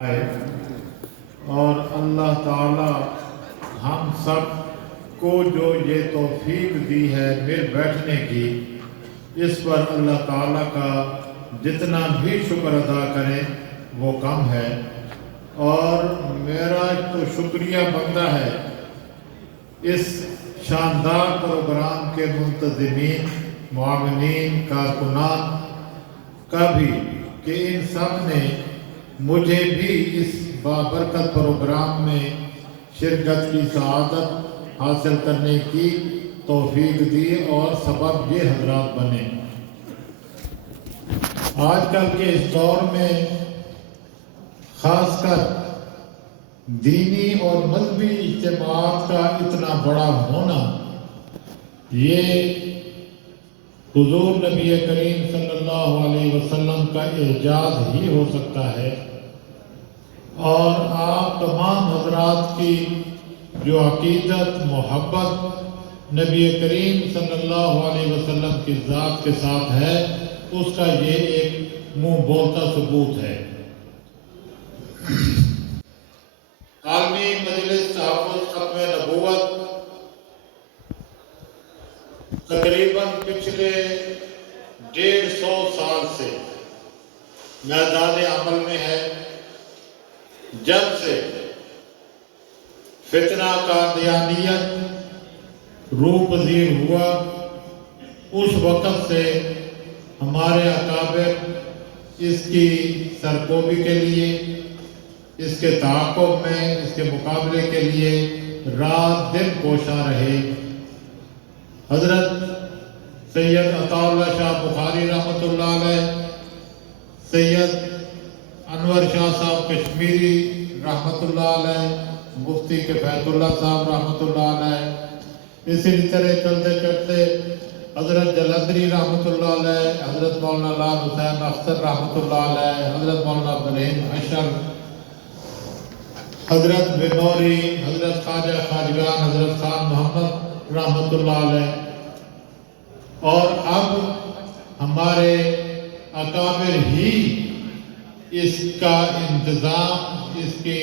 ہے اور اللہ تعالی ہم سب کو جو یہ توفیق دی ہے مل بیٹھنے کی، اس پر اللہ تعالیٰ کا جتنا بھی شکر ادا کریں وہ کم ہے۔ اور میرا تو شکریہ بنتا ہے اس شاندار پروگرام کے منتظمین، معاونین، کارکنان کا بھی کہ ان سب نے مجھے بھی اس بابرکت پروگرام میں شرکت کی سعادت حاصل کرنے کی توفیق دی اور سبب یہ حضرات بنے۔ آج کل کے اس دور میں خاص کر دینی اور مذہبی اجتماعات کا اتنا بڑا ہونا، یہ حضور نبی کریم صلی اللہ علیہ وسلم کا اعجاز ہی ہو سکتا ہے۔ اور آپ تمام حضرات کی جو عقیدت، محبت نبی کریم صلی اللہ علیہ وسلم کی ذات کے ساتھ ہے، اس کا یہ ایک منہ بولتا ثبوت ہے۔ عالمی مجلس تحفظ ختم نبوت تقریباً پچھلے 150 سال سے میدان عمل میں ہے۔ جب سے فتنہ قادیانیت روح پذیر ہوا، اس وقت سے ہمارے اکابر اس کی سرکوبی کے لیے، اس کے تعاقب میں، اس کے مقابلے کے لیے رات دن کوشاں رہے۔ حضرت سید عطا اللہ شاہ بخاری رحمۃ اللہ علیہ، سید انور شاہ صاحب کشمیری رحمۃ اللہ علیہ، مفتی کفایت اللہ صاحب رحمۃ اللہ علیہ، اسی طرح چلتے چلتے حضرت جلندری رحمۃ اللہ علیہ، حضرت مولانا لال حسین اختر رحمۃ اللہ علیہ، حضرت مولانا عبدالرحیم اشر، حضرت بنوری، حضرت خواجہ خواجگان، حضرت خان محمد رحمۃ اللہ علیہ، اور اب ہمارے اکابر ہی اس کا انتظام، اس کی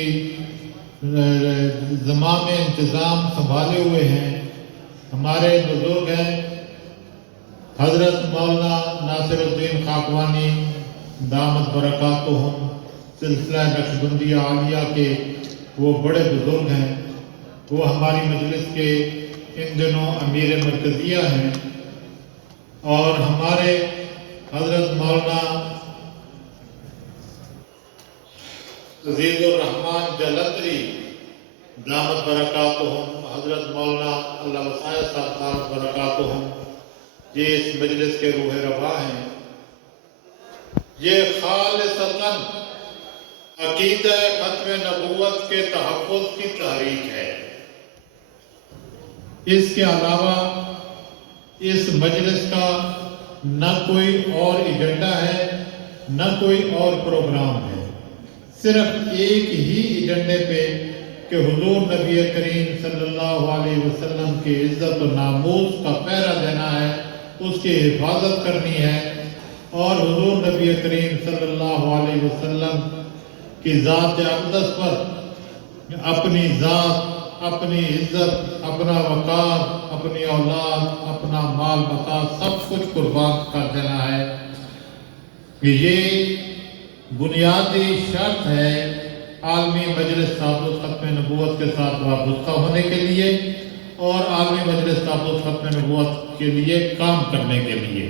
زمام انتظام سنبھالے ہوئے ہیں۔ ہمارے بزرگ ہیں حضرت مولانا ناصر الدین خاکوانی دامت برکاتہم، سلسلہ نقشبندی عالیہ کے وہ بڑے بزرگ ہیں، وہ ہماری مجلس کے ان دنوں امیر مرکزیہ ہیں۔ اور ہمارے حضرت مولانا عزیز الرحمن جلندری دامت برکاتہم، حضرت مولانا اللہ وسائے صاحب دامت برکاتہم، یہ اس مجلس کے روح رواں ہیں۔ یہ خالصتاً عقیدہ ختم نبوت کے تحفظ کی تحریک ہے۔ اس کے علاوہ اس مجلس کا نہ کوئی اور ایجنڈا ہے، نہ کوئی اور پروگرام ہے، صرف ایک ہی ایجنڈے پہ کہ حضور نبی کریم صلی اللہ علیہ وسلم کی عزت و ناموس کا پہرا دینا ہے، اس کی حفاظت کرنی ہے، اور حضور نبی کریم صلی اللہ علیہ وسلم کی ذات اقدس پر اپنی ذات، اپنی عزت، اپنا وقار، اپنی اولاد، اپنا مال متا سب کچھ قربان کر دینا ہے۔ کہ یہ بنیادی شرط ہے عالمی مجلس تحفظ ختم نبوت کے ساتھ وابستہ ہونے کے لیے اور عالمی مجلس تحفظ ختم نبوت کے لیے کام کرنے کے لیے۔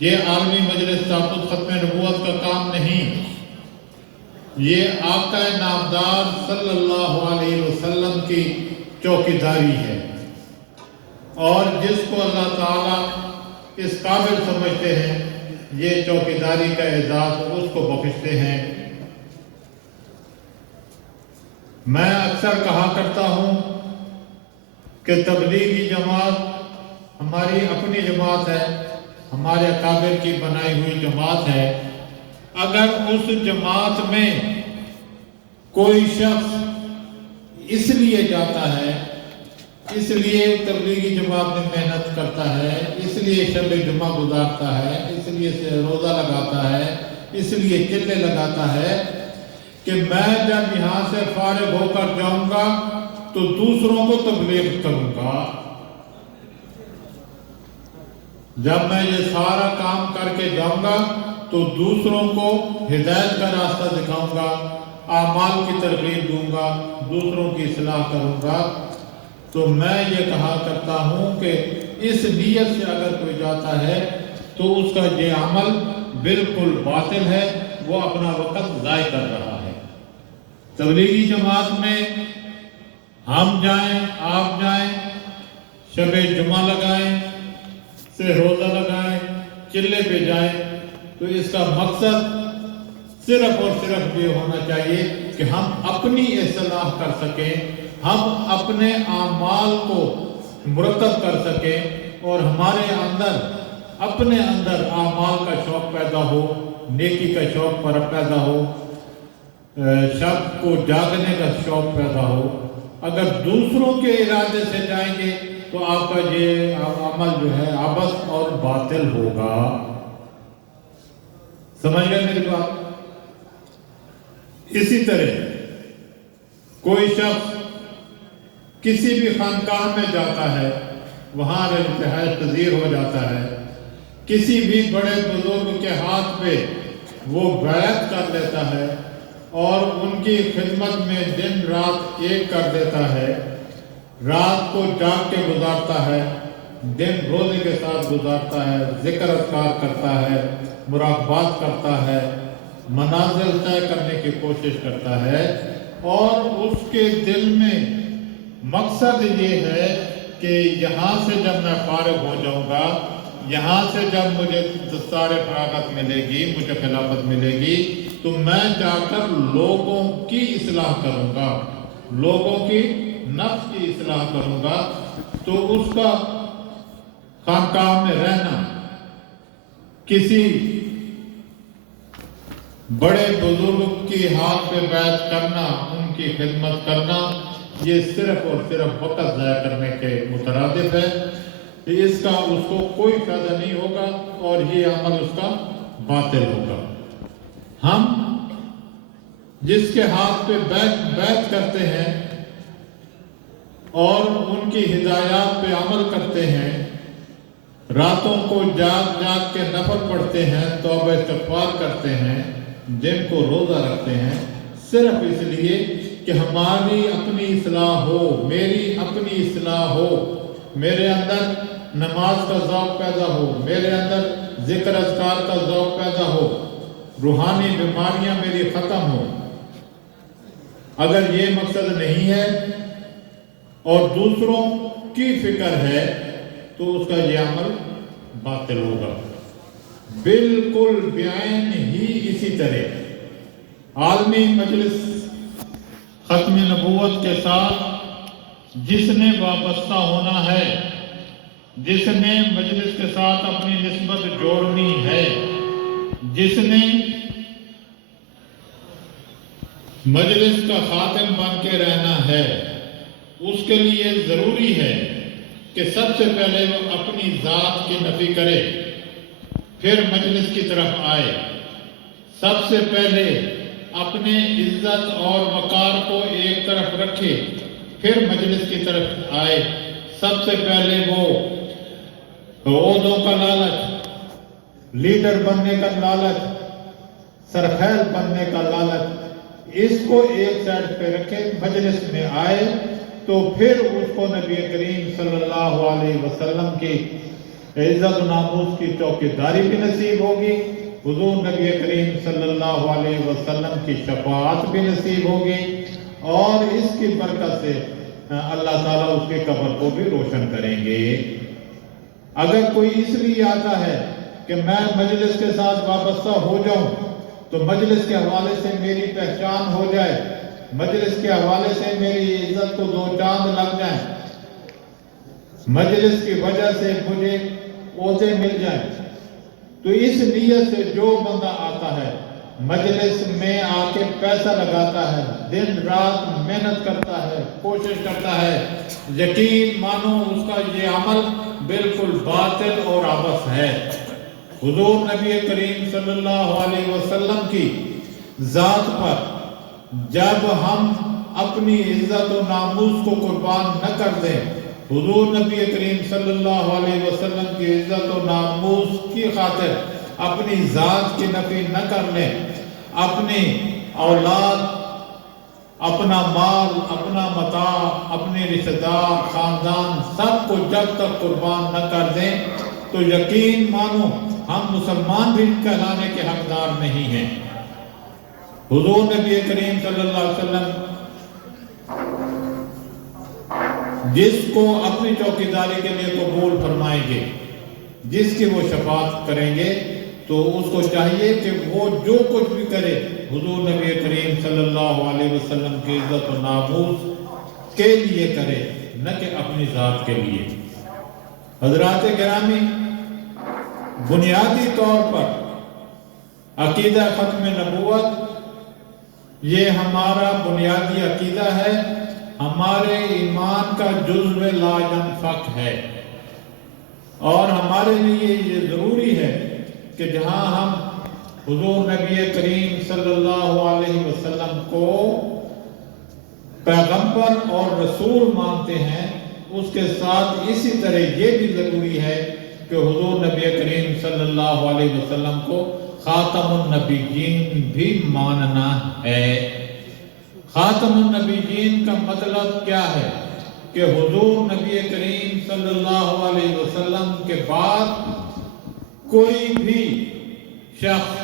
یہ عالمی مجلس تحفظ ختم نبوت کا کام نہیں، یہ آقا نامدار صلی اللہ علیہ وسلم کی چوکیداری ہے، اور جس کو اللہ تعالیٰ اس قابل سمجھتے ہیں یہ چوکیداری کا اعزاز اس کو بخشتے ہیں۔ میں اکثر کہا کرتا ہوں کہ تبلیغی جماعت ہماری اپنی جماعت ہے، ہمارے اکابر کی بنائی ہوئی جماعت ہے۔ اگر اس جماعت میں کوئی شخص اس لیے جاتا ہے، اس لیے تبلیغی جماعت میں محنت کرتا ہے، اس لیے شب جمعہ گزارتا ہے، اس لیے روزہ لگاتا ہے، اس لیے چلے لگاتا ہے کہ میں جب یہاں سے فارغ ہو کر جاؤں گا تو دوسروں کو تبلیغ کروں گا، جب میں یہ سارا کام کر کے جاؤں گا تو دوسروں کو ہدایت کا راستہ دکھاؤں گا، اعمال کی ترغیب دوں گا، دوسروں کی اصلاح کروں گا۔ تو میں یہ کہا کرتا ہوں کہ اس نیت سے اگر کوئی جاتا ہے تو اس کا یہ عمل بالکل باطل ہے، وہ اپنا وقت ضائع کر رہا ہے۔ تبلیغی جماعت میں ہم جائیں، آپ جائیں، شب جمعہ لگائیں، سے روزہ لگائیں، چلے پہ جائیں، تو اس کا مقصد صرف اور صرف یہ ہونا چاہیے کہ ہم اپنی اصلاح کر سکیں، ہم اپنے اعمال کو مرتب کر سکیں اور ہمارے اندر اپنے اندر اعمال کا شوق پیدا ہو، نیکی کا شوق پر پیدا ہو، شب کو جاگنے کا شوق پیدا ہو۔ اگر دوسروں کے ارادے سے جائیں گے تو آپ کا یہ عمل جو ہے عبث اور باطل ہوگا۔ سمجھ گئے میری بات؟ اسی طرح کوئی شخص کسی بھی خانقاہ میں جاتا ہے، وہاں رہائش پذیر ہو جاتا ہے، کسی بھی بڑے بزرگ کے ہاتھ پہ وہ بیعت کر لیتا ہے اور ان کی خدمت میں دن رات ایک کر دیتا ہے، رات کو جاگ کے گزارتا ہے، دن روزے کے ساتھ گزارتا ہے، ذکر اذکار کرتا ہے، مراقبات کرتا ہے، منازل طے کرنے کی کوشش کرتا ہے، اور اس کے دل میں مقصد یہ ہے کہ یہاں سے جب میں فارغ ہو جاؤں گا، یہاں سے جب مجھے دستار فراغت ملے گی، مجھے خلافت ملے گی، تو میں جا کر لوگوں کی اصلاح کروں گا، لوگوں کی نفس کی اصلاح کروں گا۔ تو اس کا خانقاہ میں رہنا، کسی بڑے بزرگ کی ہاتھ پہ بیعت کرنا، ان کی خدمت کرنا، یہ صرف اور صرف وقت ضائع کرنے کے مترادف ہے۔ اس کا اس کو کوئی فائدہ نہیں ہوگا اور یہ عمل اس کا باطل ہوگا۔ ہم جس کے ہاتھ پہ بیعت کرتے ہیں اور ان کی ہدایات پہ عمل کرتے ہیں، راتوں کو جاگ جاگ کے نفل پڑھتے ہیں، توبہ استغفار کرتے ہیں، دن کو روزہ رکھتے ہیں، صرف اس لیے کہ ہماری اپنی اصلاح ہو، میری اپنی اصلاح ہو، میرے اندر نماز کا ذوق پیدا ہو، میرے اندر ذکر اذکار کا ذوق پیدا ہو، روحانی بیماریاں میری ختم ہو۔ اگر یہ مقصد نہیں ہے اور دوسروں کی فکر ہے تو اس کا یہ عمل باطل ہوگا۔ بالکل بعین ہی اسی طرح عالمی مجلس ختم نبوت کے ساتھ جس نے وابستہ ہونا ہے، جس نے مجلس کے ساتھ اپنی نسبت جوڑنی ہے، جس نے مجلس کا خاتم بن کے رہنا ہے، اس کے لیے ضروری ہے کہ سب سے پہلے وہ اپنی ذات کی نفی کرے، پھر مجلس کی طرف آئے۔ سب سے پہلے اپنے عزت اور وقار کو ایک طرف رکھے، پھر مجلس کی طرف آئے۔ سب سے پہلے وہ عہدوں کا لالچ، لیڈر بننے کا لالچ، سرخیل بننے کا لالچ، اس کو ایک سائڈ پہ رکھے، مجلس میں آئے تو پھر اس کو نبی کریم صلی اللہ علیہ وسلم کی عزت و ناموس کی چوکیداری بھی نصیب ہوگی، حضور نبی کریم صلی اللہ علیہ وسلم کی شفاعت بھی نصیب ہوگی، اور اس کی برکت سے اللہ تعالیٰ اس کے قبر کو بھی روشن کریں گے۔ اگر کوئی اس لیے آتا ہے کہ میں مجلس کے ساتھ وابستہ ہو جاؤں تو مجلس کے حوالے سے میری پہچان ہو جائے، مجلس کے حوالے سے میری عزت کو دو چاند لگ جائیں، مجلس کی وجہ سے مجھے عہدے مل جائیں، تو اس نیت سے جو بندہ آتا ہے، مجلس میں آ کے پیسہ لگاتا ہے، دن رات محنت کرتا ہے، کوشش کرتا ہے، یقین مانو اس کا یہ عمل بالکل باطل اور عبث ہے۔ حضور نبی کریم صلی اللہ علیہ وسلم کی ذات پر جب ہم اپنی عزت و ناموس کو قربان نہ کر دیں، حضور نبی کریم صلی اللہ علیہ وسلم کی عزت و ناموس کی خاطر اپنی ذات کی نفی نہ کر لیں، اپنی اولاد، اپنا مال، اپنا متاع، اپنے رشتہ دار، خاندان، سب کو جب تک قربان نہ کر دیں تو یقین مانو ہم مسلمان بھی کہلانے کے حقدار نہیں ہیں۔ حضور نبی کریم صلی اللہ علیہ وسلم جس کو اپنی چوکیداری کے لیے قبول فرمائیں گے، جس کی وہ شفاعت کریں گے، تو اس کو چاہیے کہ وہ جو کچھ بھی کرے حضور نبی کریم صلی اللہ علیہ وسلم کی عزت و ناموس کے لیے کرے، نہ کہ اپنی ذات کے لیے۔ حضرات گرامی، بنیادی طور پر عقیدہ ختم نبوت یہ ہمارا بنیادی عقیدہ ہے، ہمارے ایمان کا جزو لا ینفک ہے، اور ہمارے لیے یہ ضروری ہے کہ جہاں ہم حضور نبی کریم صلی اللہ علیہ وسلم کو پیغمبر اور رسول مانتے ہیں، اس کے ساتھ اسی طرح یہ بھی ضروری ہے کہ حضور نبی کریم صلی اللہ علیہ وسلم کو خاتم النبیین بھی ماننا ہے۔ خاتم النبیین کا مطلب کیا ہے؟ کہ حضور نبی کریم صلی اللہ علیہ وسلم کے بعد کوئی بھی شخص